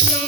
Thank you.